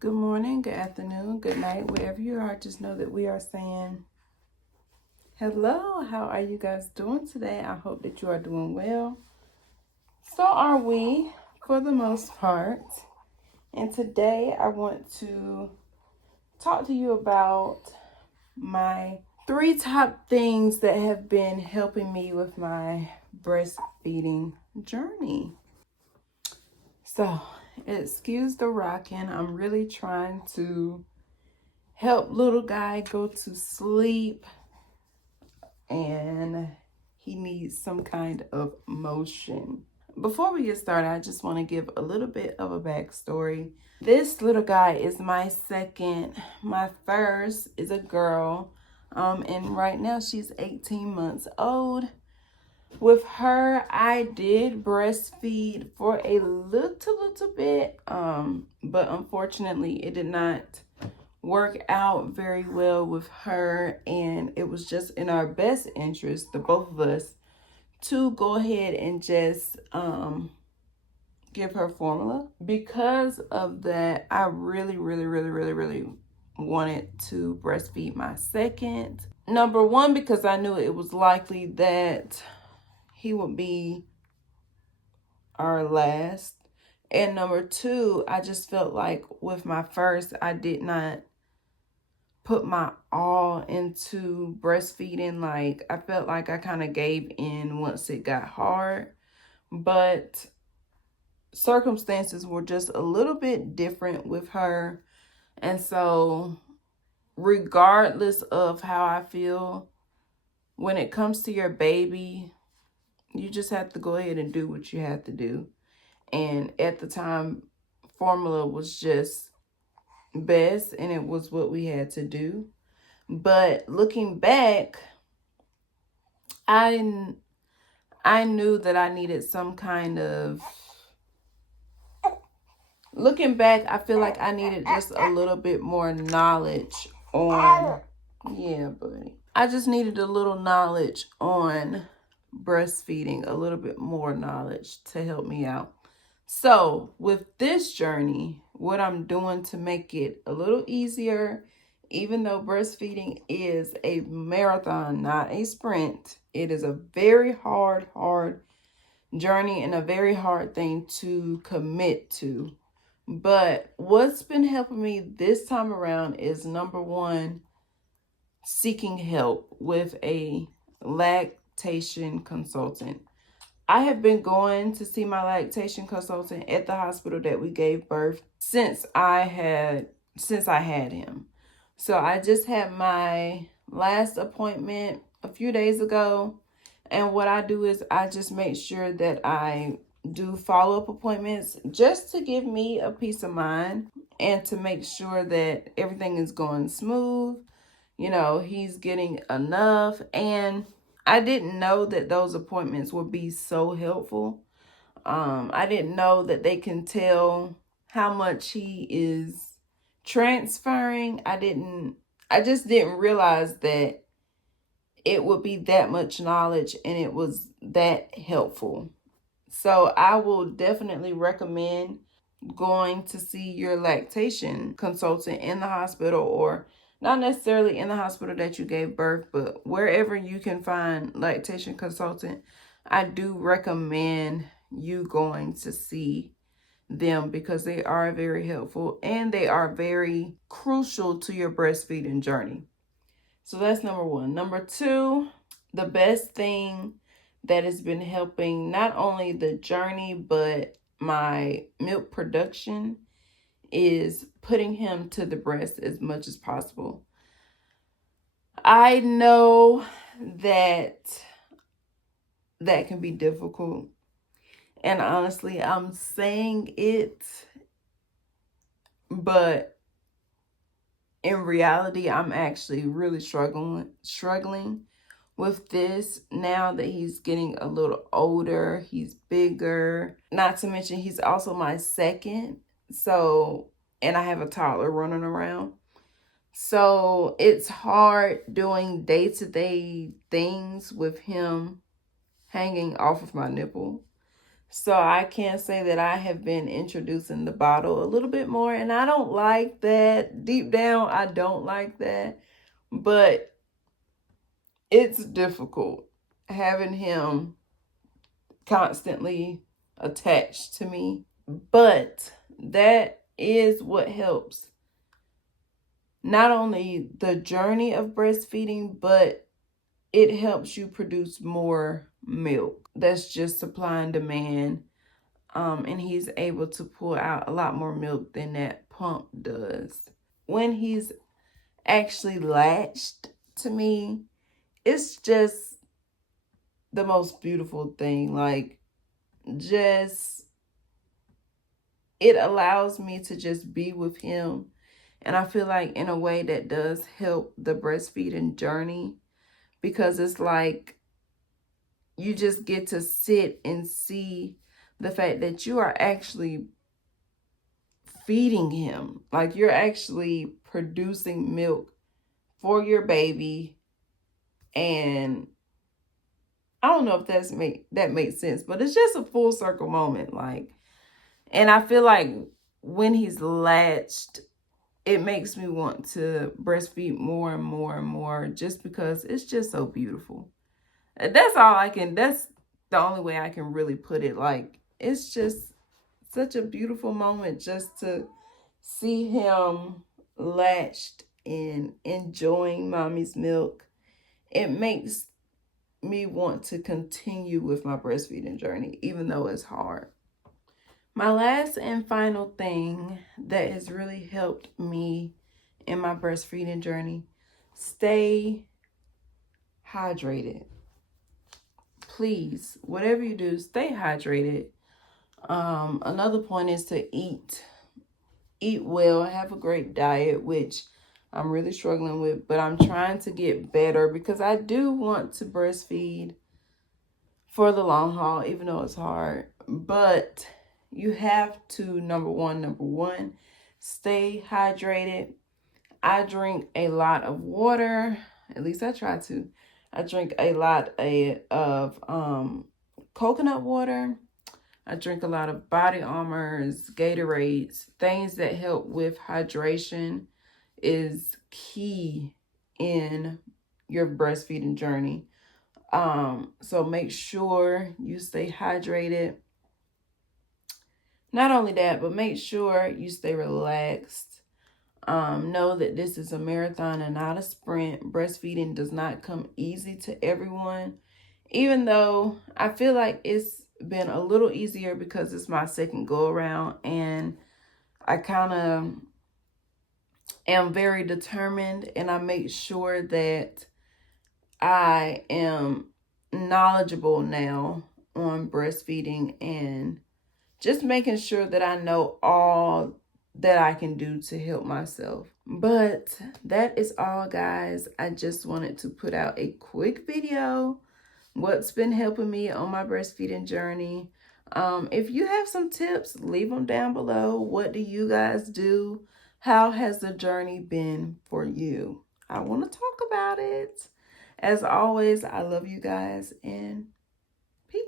Good morning, good afternoon, good night, wherever you are. Just know that we are saying hello. How are you guys doing today? I hope that you are doing well. So are we, for the most part. And today I want to talk to you about my 3 top things that have been helping me with my breastfeeding journey. So, excuse the rocking. I'm really trying to help little guy go to sleep, and he needs some kind of motion. Before we get started, I just want to give a little bit of a backstory. This little guy is my second. My first is a girl, and right now she's 18 months old. With her, I did breastfeed for a little bit, but unfortunately it did not work out very well with her, and it was just in our best interest, the both of us, to go ahead and just give her formula. Because of that, I really wanted to breastfeed my second. Number one, because I knew it was likely that he would be our last. And number two, I just felt like with my first, I did not put my all into breastfeeding. Like, I felt like I kind of gave in once it got hard. But circumstances were just a little bit different with her. And so, regardless of how I feel, when it comes to your baby, you just have to go ahead and do what you have to do. And at the time, formula was just best, and it was what we had to do. But looking back, I knew that I needed some kind of... Looking back, I feel like I needed just a little bit more knowledge on... Yeah, buddy. I just needed a little knowledge on breastfeeding, a little bit more knowledge to help me out. So with this journey, what I'm doing to make it a little easier, even though breastfeeding is a marathon, not a sprint, it is a very hard journey and a very hard thing to commit to. But what's been helping me this time around is, number one, seeking help with a lactation consultant. I have been going to see my lactation consultant at the hospital that we gave birth since I had him. So I just had my last appointment a few days ago. And what I do is I just make sure that I do follow-up appointments just to give me a peace of mind and to make sure that everything is going smooth. You know, he's getting enough. And I didn't know that those appointments would be so helpful. I didn't know that they can tell how much he is transferring. I just didn't realize that it would be that much knowledge and it was that helpful. So I will definitely recommend going to see your lactation consultant in the hospital, or not necessarily in the hospital that you gave birth, but wherever you can find lactation consultant. I do recommend you going to see them because they are very helpful and they are very crucial to your breastfeeding journey. So that's number one. Number two, the best thing that has been helping not only the journey but my milk production is putting him to the breast as much as possible. I know that can be difficult. And honestly, I'm saying it, but in reality, I'm actually really struggling with this now that he's getting a little older. He's bigger. Not to mention, he's also my second. So, and I have a toddler running around. So it's hard doing day-to-day things with him hanging off of my nipple. So I can say that I have been introducing the bottle a little bit more, and I don't like that. Deep down, I don't like that. But it's difficult having him constantly attached to me. But that is what helps. Not only the journey of breastfeeding, but it helps you produce more milk. That's just supply and demand. And he's able to pull out a lot more milk than that pump does. When he's actually latched to me, it's just the most beautiful thing. Like, just, it allows me to just be with him. And I feel like in a way that does help the breastfeeding journey, because it's like you just get to sit and see the fact that you are actually feeding him. Like, you're actually producing milk for your baby. And I don't know if that makes sense, but it's just a full circle moment. Like, and I feel like when he's latched, it makes me want to breastfeed more and more and more, just because it's just so beautiful. That's the only way I can really put it. Like, it's just such a beautiful moment just to see him latched and enjoying mommy's milk. It makes me want to continue with my breastfeeding journey, even though it's hard. My last and final thing that has really helped me in my breastfeeding journey: stay hydrated. Please, whatever you do, stay hydrated. Another point is to eat well, have a great diet, which I'm really struggling with, but I'm trying to get better because I do want to breastfeed for the long haul, even though it's hard. But you have to, number one, stay hydrated. I drink a lot of water. At least I try to. I drink a lot of coconut water. I drink a lot of body armors, Gatorades. Things that help with hydration is key in your breastfeeding journey. So make sure you stay hydrated. Not only that, but make sure you stay relaxed. Know that this is a marathon and not a sprint. Breastfeeding does not come easy to everyone, even though I feel like it's been a little easier because it's my second go around, and I kind of am very determined, and I make sure that I am knowledgeable now on breastfeeding and just making sure that I know all that I can do to help myself. But that is all, guys. I just wanted to put out a quick video. What's been helping me on my breastfeeding journey. If you have some tips, leave them down below. What do you guys do? How has the journey been for you? I want to talk about it. As always, I love you guys, and peace.